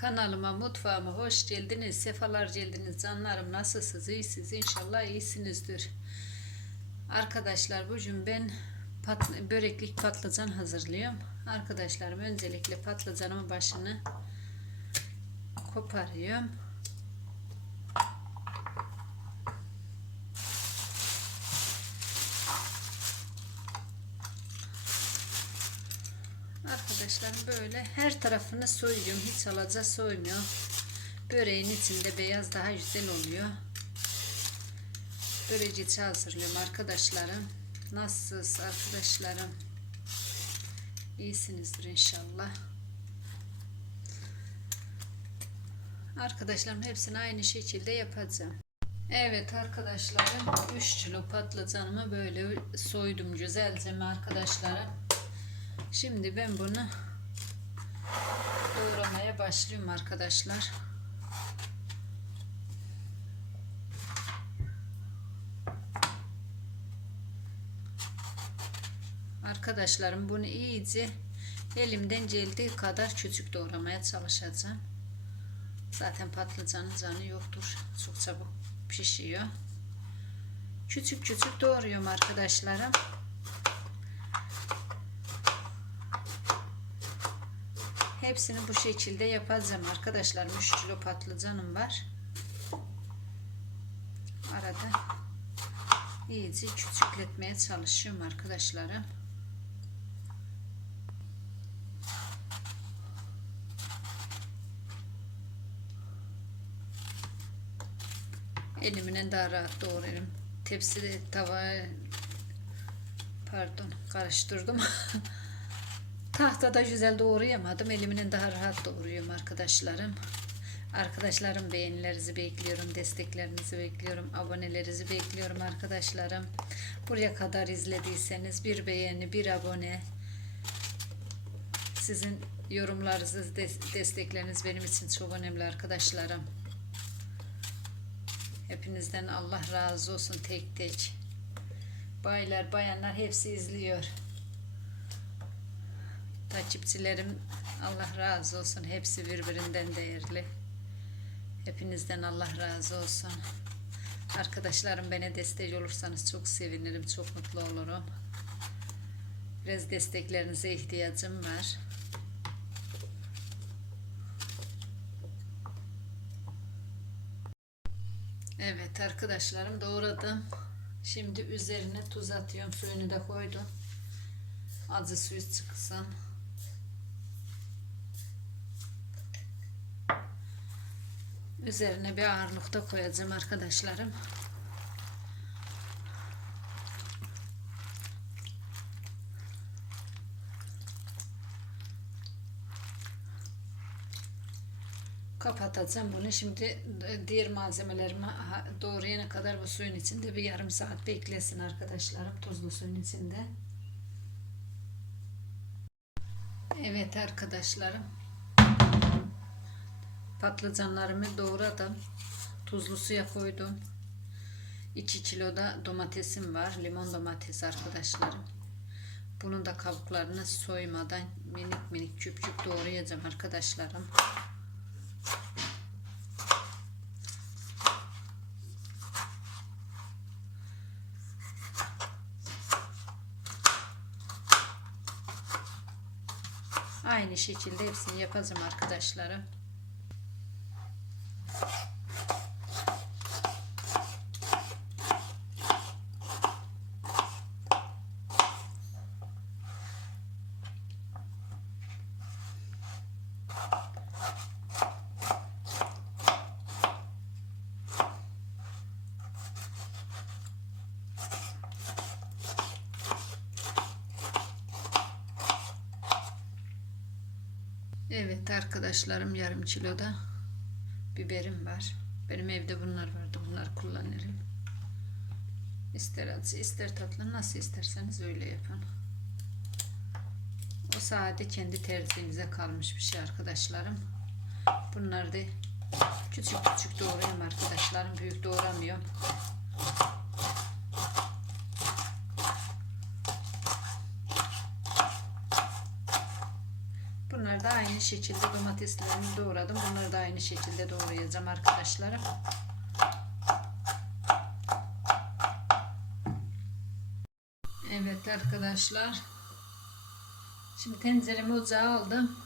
Kanalıma, mutfağıma hoş geldiniz. Sefalar geldiniz canlarım. Nasılsınız? İyisiniz? İnşallah iyisinizdir. Arkadaşlar bugün ben pat, böreklik patlıcan hazırlıyorum. Arkadaşlarım öncelikle patlıcanımın başını koparıyorum. Arkadaşlar böyle her tarafını soyuyorum. Hiç alaca soymuyor. Böreğin içinde beyaz daha güzel oluyor. Böreci hazırlıyorum arkadaşlarım. Nasılsınız arkadaşlarım? İyisinizdir inşallah. Arkadaşlarım hepsini aynı şekilde yapacağım. Evet arkadaşlarım 3 kilo patlıcanımı böyle soydum güzelce arkadaşlarım. Şimdi ben bunu doğramaya başlıyorum arkadaşlar. Arkadaşlarım bunu iyice elimden geldiği kadar küçük doğramaya çalışacağım. Zaten patlıcanın canı yoktur. Çok çabuk pişiyor. Küçük küçük doğruyorum arkadaşlarım. Hepsini bu şekilde yapacağım arkadaşlar. 3 kilo patlıcanım var. Arada iyice küçükletmeye çalışıyorum arkadaşlarım. Elimle daha rahat doğrarım. Tepside tava pardon karıştırdım. Tahtada güzel doğrayamadım. Elimle daha rahat doğruyorum arkadaşlarım. Arkadaşlarım beğenilerinizi bekliyorum. Desteklerinizi bekliyorum. Abonelerinizi bekliyorum arkadaşlarım. Buraya kadar izlediyseniz bir beğeni, bir abone. Sizin yorumlarınız, destekleriniz benim için çok önemli arkadaşlarım. Hepinizden Allah razı olsun tek tek. Baylar, bayanlar hepsi izliyor. Takipçilerim Allah razı olsun. Hepsi birbirinden değerli. Hepinizden Allah razı olsun. Arkadaşlarım bana destek olursanız çok sevinirim. Çok mutlu olurum. Biraz desteklerinize ihtiyacım var. Evet arkadaşlarım doğradım. Şimdi üzerine tuz atıyorum. Suyunu da koydum. Acı suyu çıksın. Üzerine bir ağırlıkta koyacağım arkadaşlarım. Kapatacağım bunu. Şimdi diğer malzemelerimi doğrayana kadar bu suyun içinde bir yarım saat beklesin arkadaşlarım. Tuzlu suyun içinde. Evet arkadaşlarım. Patlıcanlarımı doğradım. Tuzlu suya koydum. 2 kilo da domatesim var. Limon domates arkadaşlarım. Bunun da kabuklarını soymadan minik minik küp küp doğrayacağım arkadaşlarım. Aynı şekilde hepsini yapacağım arkadaşlarım. Evet arkadaşlarım yarım kiloda biberim var. Benim evde bunlar vardı. Bunları kullanırım. İster acı ister tatlı nasıl isterseniz öyle yapın. O sade kendi tercihinize kalmış bir şey arkadaşlarım. Bunları da küçük küçük doğrayayım arkadaşlarım. Büyük doğramıyorum. Bunları da da aynı şekilde domateslerimi doğradım. Bunları da aynı şekilde doğrayacağım arkadaşlarım. Evet arkadaşlar. Şimdi tenceremi ocağa aldım.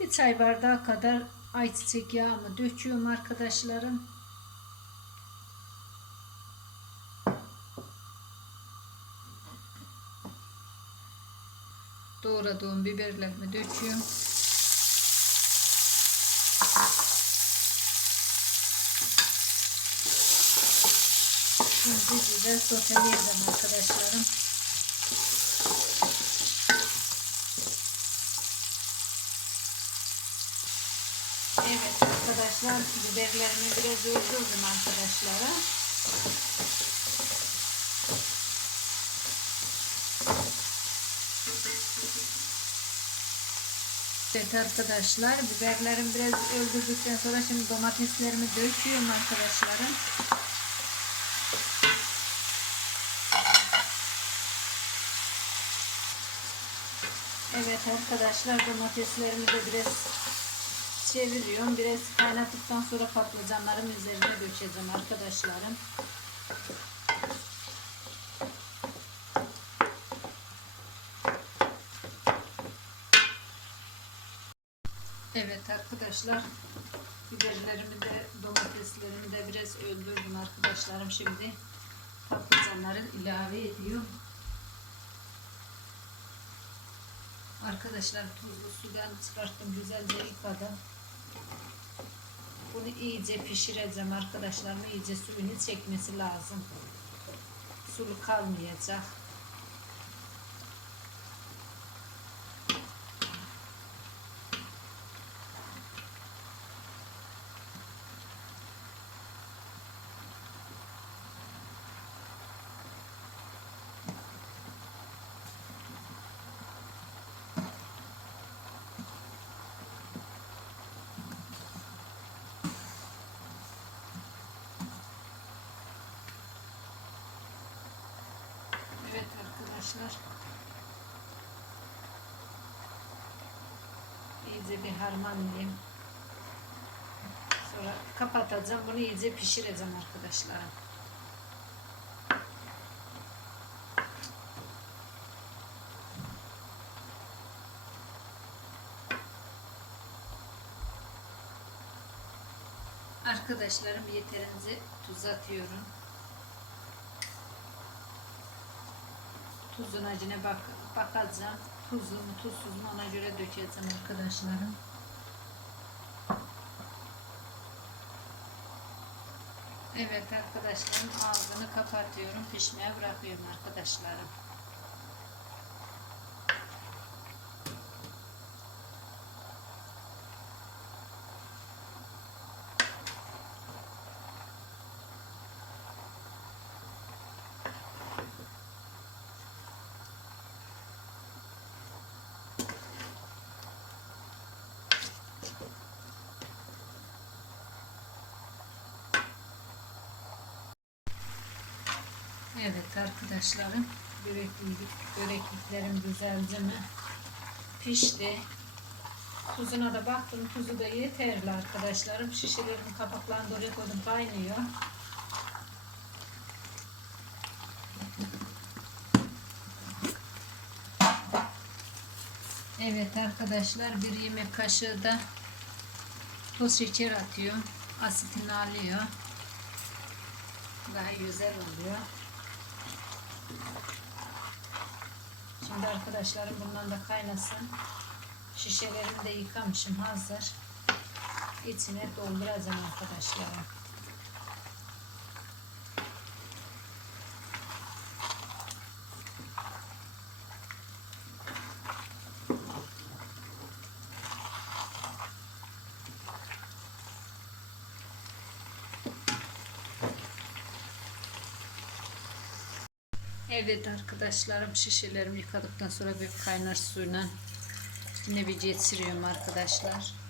Bir çay bardağı kadar ayçiçek yağımı döküyorum arkadaşlarım. Doğradığım biberlerimi döküyorum. Şimdi güzel soteleyeceğim arkadaşlarım. Evet arkadaşlar biberlerimi biraz öldürdüm arkadaşlara. Evet arkadaşlar biberlerim biraz öldürdükten sonra şimdi domateslerimi döküyorum arkadaşlarım. Evet arkadaşlar domateslerimi de biraz çeviriyorum. Biraz kaynattıktan sonra patlıcanların üzerine dökeceğim arkadaşlarım. Evet arkadaşlar biberlerimi de domateslerimi de biraz öldürdüm arkadaşlarım. Şimdi patlıcanları ilave ediyorum. Arkadaşlar tuzlu sudan çıkarttım güzelce yıkadım. Bunu iyice pişireceğim arkadaşlar. İyice suyunu çekmesi lazım. Sulu kalmayacak. Evet arkadaşlar. İyice bir harmanlayayım. Sonra kapatacağım. Bunu iyice pişireceğim arkadaşlar. Arkadaşlarım yeterince tuz atıyorum. Tuzun acına bak bakacağım. Tuzlu mu tuzsuz mu ona göre dökeceğim arkadaşlarım. Evet arkadaşlarım ağzını kapatıyorum. Pişmeye bırakıyorum arkadaşlarım. Evet arkadaşlarım böreklik, börekliklerim güzelce mi pişti. Tuzuna da baktım. Tuzu da yeterli arkadaşlarım. Şişelerimin kapaklarını oraya koydum. Kaynıyor. Evet arkadaşlar bir yemek kaşığı da toz şeker atıyor. Asitini alıyor. Daha güzel oluyor. Şimdi arkadaşlarım bundan da kaynasın. Şişelerimi de yıkamışım hazır. İçine dolduracağım arkadaşlarım. Evet arkadaşlarım şişelerimi yıkadıktan sonra bir kaynar suyla yine bir geçiriyorum arkadaşlar.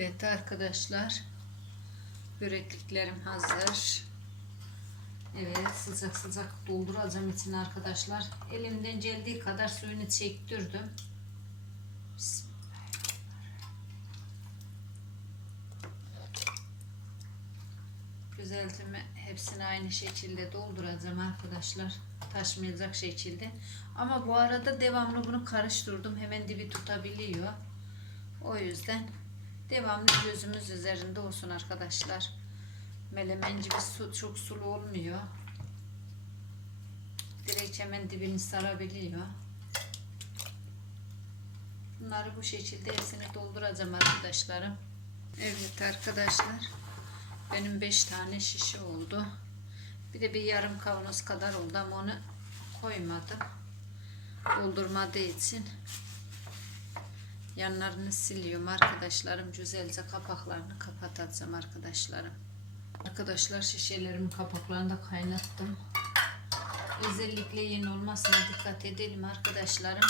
Evet arkadaşlar. Börekliklerim hazır. Evet sıcak sıcak dolduracağım için arkadaşlar. Elimden geldiği kadar suyunu çektirdim. Güzelce hepsini aynı şekilde dolduracağım arkadaşlar. Taşmayacak şekilde. Ama bu arada devamlı bunu karıştırdım. Hemen dibi tutabiliyor. O yüzden devamlı gözümüz üzerinde olsun arkadaşlar. Melemen gibi su çok sulu olmuyor. Direkt hemen dibini sarabiliyor. Bunları bu şekilde hepsini dolduracağım arkadaşlarım. Evet arkadaşlar. Benim 5 tane şişe oldu. Bir de bir yarım kavanoz kadar oldu ama onu koymadım. Doldurmadığı için yanlarını siliyorum arkadaşlarım. Güzelce kapaklarını kapatacağım arkadaşlarım. Arkadaşlar şişelerimin kapaklarını da kaynattım. Özellikle yeni olmasına dikkat edelim arkadaşlarım.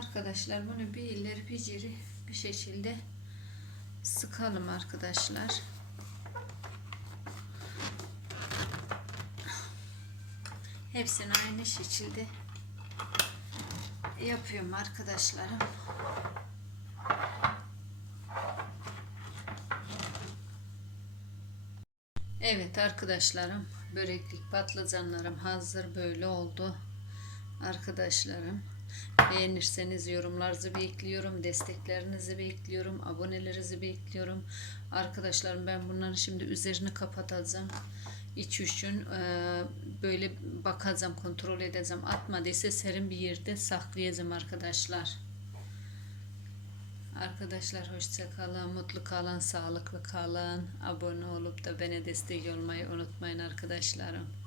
Arkadaşlar bunu bir ileri bir geri bir şekilde sıkalım arkadaşlar. Hepsini aynı şekilde yapıyorum arkadaşlarım. Evet arkadaşlarım böreklik patlıcanlarım hazır böyle oldu arkadaşlarım. Beğenirseniz yorumlarınızı bekliyorum. Desteklerinizi bekliyorum. Abonelerinizi bekliyorum. Arkadaşlarım ben bunların şimdi üzerini kapatacağım. İç üçün e, böyle bakacağım, kontrol edeceğim. Atmadıysa serin bir yerde saklayacağım arkadaşlar. Arkadaşlar hoşça kalın, mutlu kalın, sağlıklı kalın. Abone olup da bana destek olmayı unutmayın arkadaşlarım.